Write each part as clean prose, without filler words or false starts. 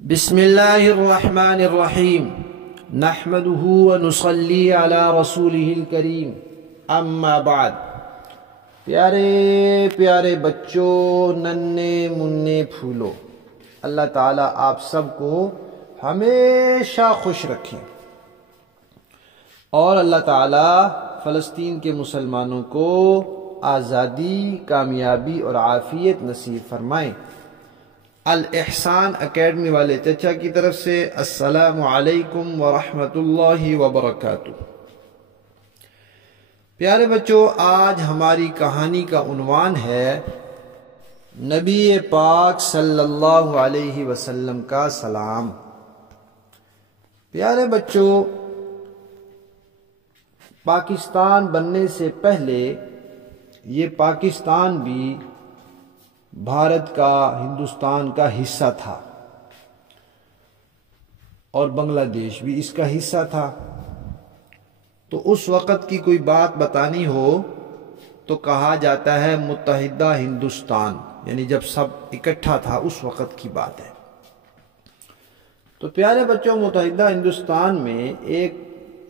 بسم اللہ الرحمن الرحیم نحمده ونصلی علی رسولہ الکریم اما بعد۔ پیارے پیارے بچوں، ننے منے پھولو، اللہ تعالیٰ آپ سب کو ہمیشہ خوش رکھیں اور اللہ تعالیٰ فلسطین کے مسلمانوں کو آزادی، کامیابی اور عافیت نصیب فرمائیں۔ الاحسان اکیڈمی والے چچا کی طرف سے السلام علیکم ورحمۃ اللہ وبرکاتہ۔ پیارے بچوں، آج ہماری کہانی کا عنوان ہے نبی پاک صلی اللہ علیہ وسلم کا سلام۔ پیارے بچوں، پاکستان بننے سے پہلے یہ پاکستان بھی بھارت کا، ہندوستان کا حصہ تھا اور بنگلہ دیش بھی اس کا حصہ تھا۔ تو اس وقت کی کوئی بات بتانی ہو تو کہا جاتا ہے متحدہ ہندوستان، یعنی جب سب اکٹھا تھا اس وقت کی بات ہے۔ تو پیارے بچوں، متحدہ ہندوستان میں ایک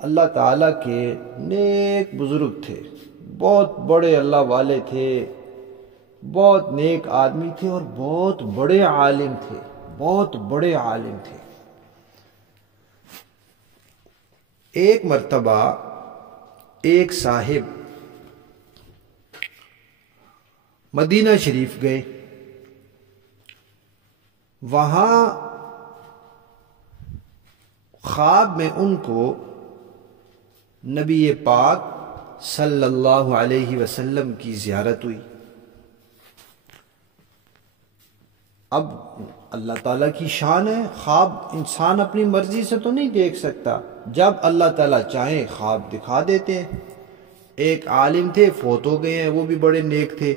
اللہ تعالیٰ کے نیک بزرگ تھے، بہت بڑے اللہ والے تھے، بہت نیک آدمی تھے اور بہت بڑے عالم تھے، بہت بڑے عالم تھے۔ ایک مرتبہ ایک صاحب مدینہ شریف گئے، وہاں خواب میں ان کو نبی پاک صلی اللہ علیہ وسلم کی زیارت ہوئی۔ اب اللہ تعالیٰ کی شان ہے، خواب انسان اپنی مرضی سے تو نہیں دیکھ سکتا، جب اللہ تعالیٰ چاہیں خواب دکھا دیتے ہیں۔ ایک عالم تھے، فوت ہو گئے ہیں، وہ بھی بڑے نیک تھے۔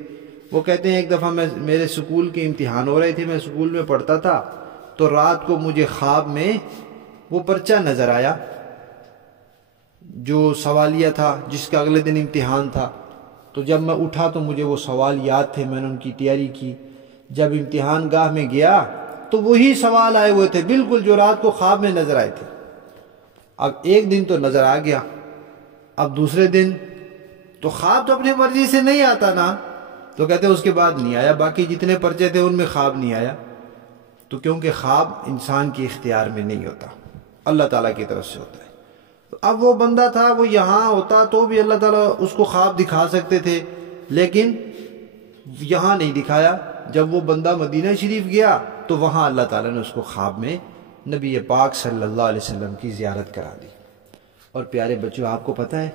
وہ کہتے ہیں ایک دفعہ میرے سکول کے امتحان ہو رہے تھے، میں سکول میں پڑھتا تھا، تو رات کو مجھے خواب میں وہ پرچہ نظر آیا جو سوالیہ تھا، جس کا اگلے دن امتحان تھا۔ تو جب میں اٹھا تو مجھے وہ سوال یاد تھے، میں نے ان کی تیاری کی۔ جب امتحان گاہ میں گیا تو وہی سوال آئے ہوئے تھے، بالکل جو رات کو خواب میں نظر آئے تھے۔ اب ایک دن تو نظر آ گیا، اب دوسرے دن تو خواب تو اپنی مرضی سے نہیں آتا نا، تو کہتے ہیں اس کے بعد نہیں آیا، باقی جتنے پرچے تھے ان میں خواب نہیں آیا۔ تو کیونکہ خواب انسان کے اختیار میں نہیں ہوتا، اللہ تعالیٰ کی طرف سے ہوتا ہے۔ تو اب وہ بندہ تھا، وہ یہاں ہوتا تو بھی اللہ تعالیٰ اس کو خواب دکھا سکتے تھے، لیکن یہاں نہیں دکھایا۔ جب وہ بندہ مدینہ شریف گیا تو وہاں اللہ تعالیٰ نے اس کو خواب میں نبی پاک صلی اللہ علیہ وسلم کی زیارت کرا دی۔ اور پیارے بچوں، آپ کو پتہ ہے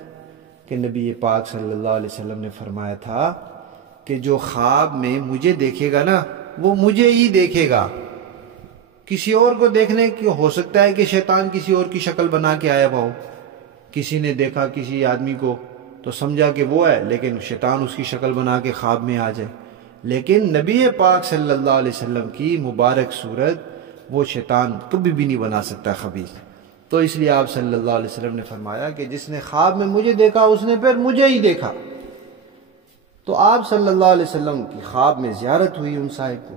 کہ نبی پاک صلی اللہ علیہ وسلم نے فرمایا تھا کہ جو خواب میں مجھے دیکھے گا نا، وہ مجھے ہی دیکھے گا، کسی اور کو دیکھنے کی ہو سکتا ہے کہ شیطان کسی اور کی شکل بنا کے آیا ہو، کسی نے دیکھا کسی آدمی کو تو سمجھا کہ وہ ہے، لیکن شیطان اس کی شکل بنا کے خواب میں آ جائے۔ لیکن نبی پاک صلی اللہ علیہ وسلم کی مبارک صورت وہ شیطان کبھی بھی نہیں بنا سکتا خبیث۔ تو اس لیے آپ صلی اللہ علیہ وسلم نے فرمایا کہ جس نے خواب میں مجھے دیکھا اس نے پھر مجھے ہی دیکھا۔ تو آپ صلی اللہ علیہ وسلم کی خواب میں زیارت ہوئی ان صاحب کو،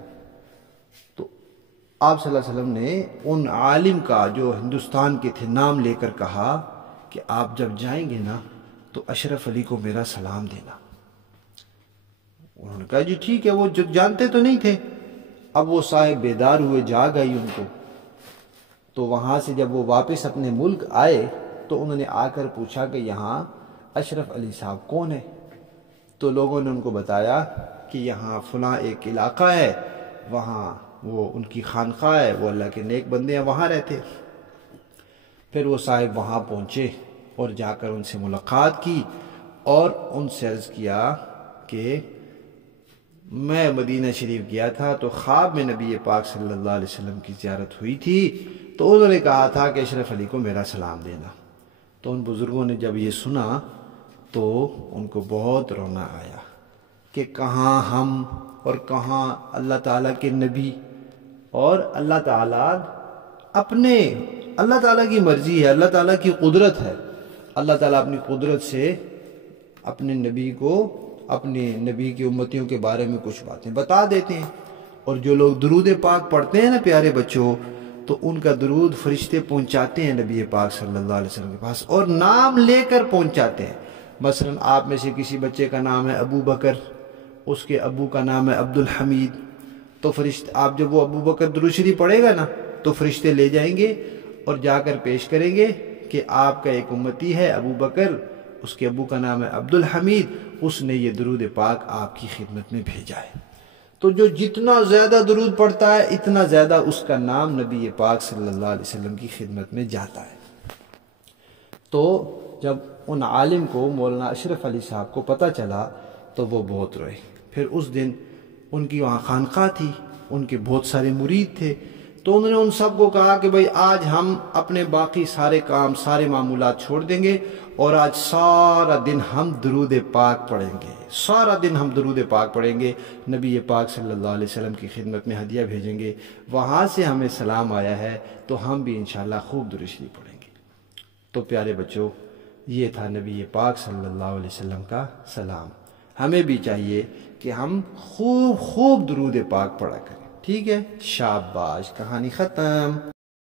تو آپ صلی اللہ علیہ وسلم نے ان عالم کا جو ہندوستان کے تھے نام لے کر کہا کہ آپ جب جائیں گے نا تو اشرف علی کو میرا سلام دینا۔ انہوں نے کہا جی ٹھیک ہے، وہ جانتے تو نہیں تھے۔ اب وہ صاحب بیدار ہوئے، جاگ آئی ان کو۔ تو وہاں سے جب وہ واپس اپنے ملک آئے تو انہوں نے آ کر پوچھا کہ یہاں اشرف علی صاحب کون ہے؟ تو لوگوں نے ان کو بتایا کہ یہاں فلاں ایک علاقہ ہے، وہاں وہ ان کی خانقاہ ہے، وہ اللہ کے نیک بندے ہیں، وہاں رہتے۔ پھر وہ صاحب وہاں پہنچے اور جا کر ان سے ملاقات کی اور ان سے عرض کیا کہ میں مدینہ شریف گیا تھا تو خواب میں نبی پاک صلی اللہ علیہ وسلم کی زیارت ہوئی تھی، تو انہوں نے کہا تھا کہ اشرف علی کو میرا سلام دینا۔ تو ان بزرگوں نے جب یہ سنا تو ان کو بہت رونا آیا کہ کہاں ہم اور کہاں اللہ تعالیٰ کے نبی، اور اللہ تعالیٰ اللہ تعالیٰ کی مرضی ہے، اللہ تعالیٰ کی قدرت ہے، اللہ تعالیٰ اپنی قدرت سے اپنے نبی کو، اپنے نبی کی امتیوں کے بارے میں کچھ باتیں بتا دیتے ہیں۔ اور جو لوگ درود پاک پڑھتے ہیں نا پیارے بچوں، تو ان کا درود فرشتے پہنچاتے ہیں نبی پاک صلی اللہ علیہ وسلم کے پاس، اور نام لے کر پہنچاتے ہیں۔ مثلا آپ میں سے کسی بچے کا نام ہے ابو بکر، اس کے ابو کا نام ہے عبد الحمید، تو فرشتے آپ جب وہ ابو بکر درود شریف پڑھے گا نا تو فرشتے لے جائیں گے اور جا کر پیش کریں گے کہ آپ کا ایک امتی ہے ابو بکر، اس کے ابو کا نام ہے عبد الحمید، اس نے یہ درود پاک آپ کی خدمت میں بھیجا ہے۔ تو جو جتنا زیادہ درود پڑھتا ہے اتنا زیادہ اس کا نام نبی پاک صلی اللہ علیہ وسلم کی خدمت میں جاتا ہے۔ تو جب ان عالم کو مولانا اشرف علی صاحب کو پتہ چلا تو وہ بہت روئے۔ پھر اس دن ان کی وہاں خانقاہ تھی، ان کے بہت سارے مرید تھے، تو انہوں نے ان سب کو کہا کہ بھئی آج ہم اپنے باقی سارے کام سارے معمولات چھوڑ دیں گے اور آج سارا دن ہم درود پاک پڑھیں گے، سارا دن ہم درود پاک پڑھیں گے، نبی پاک صلی اللہ علیہ وسلم کی خدمت میں ہدیہ بھیجیں گے، وہاں سے ہمیں سلام آیا ہے تو ہم بھی انشاءاللہ خوب درود شریف پڑھیں گے۔ تو پیارے بچوں، یہ تھا نبی پاک صلی اللہ علیہ وسلم کا سلام۔ ہمیں بھی چاہیے کہ ہم خوب خوب درود پاک پڑھا کریں، ٹھیک ہے؟ شاباش، کہانی ختم۔